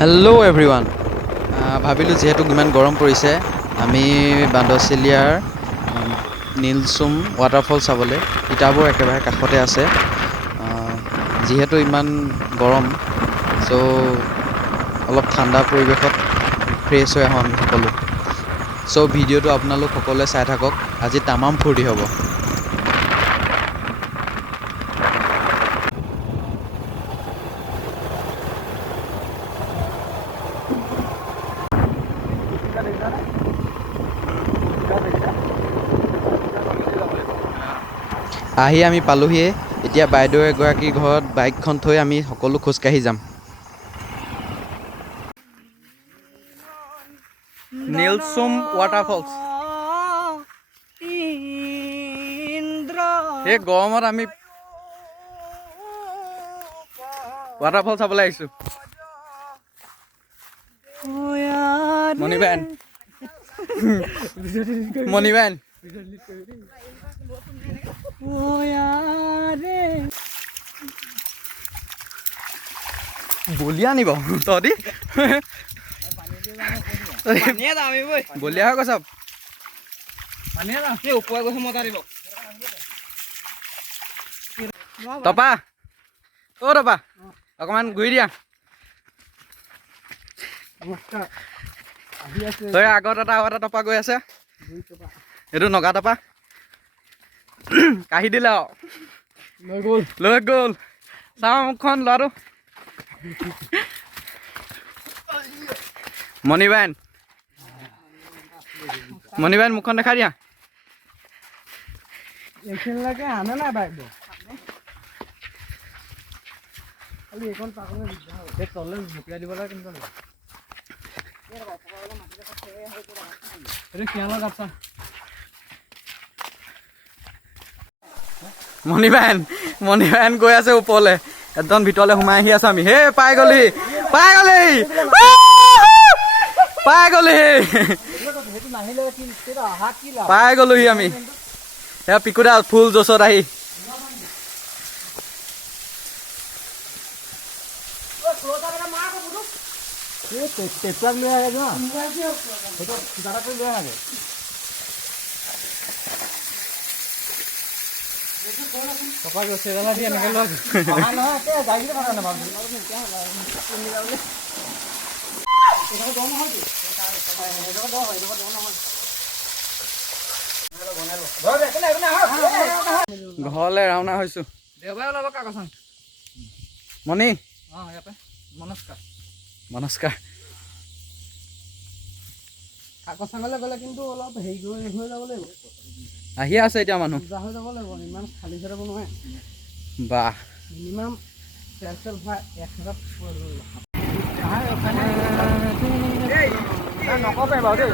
Hello' everyone. ভাবিলোঁ যিহেতু ইমান গৰম পৰিছে আমি বান্দৰচিলিয়াৰ নীলচুম ৱাটাৰফল চাবলৈ ইটাবোৰ একেবাৰে কাষতে আছে। যিহেতু ইমান গৰম চ' অলপ ঠাণ্ডা পৰিৱেশত ফ্ৰেছ হৈ আহোঁ আমি সকলো। চ' ভিডিঅ'টো আপোনালোক সকলোৱে চাই থাকক, আজি তামাম ফূৰ্তি হ'ব। আহি আমি পালোহিয়ে। এতিয়া বাইদেউ এগৰাকীৰ ঘৰত বাইকখন থৈ আমি সকলো খোজকাঢ়ি যাম। নেলচুম ৱাটাৰফলছ। এই গৰমত আমি ৱাটাৰফল চাবলৈ আহিছোঁ। মণিবেন মণিবেন বলিয়া নিব তহঁতি বলিয়া হৈ গৈছ। তপা অ' তপা অকণমান ঘূৰি দিয়া। তই আগত এটা টপা গৈ আছে, এইটো নগা টপা কাঢ়ি দিলে আৰু লৈ গ'ল। চাওঁ মুখখন ল'ৰাটো। মণিবাইন মুখখন দেখাই দিয়া। আনে নাই বাইক খালি এইখন পাকলে তললে জঁপিয়াই দিব লাগে কিন্তু মণিবাইন গৈ আছে ওপৰলে, একদম ভিতৰলে সোমাই আহি আছে আমি। হে পাই গলি পাই গলোহি আমি। সেয়া পিকুদা ফুল জছত আহি ঘৰলে ৰাওনা হৈছো। মণি নমস্কাৰ। কাকচাঙলৈ গ'লে কিন্তু অলপ হেৰি হৈ যাব লাগিব। আহি আছে এতিয়া মানুহ হৈ যাব লাগিব, ইমান খালী হৈ যাব নোৱাৰে। বাহ মিনিমাম নকপে বাৰু দেই,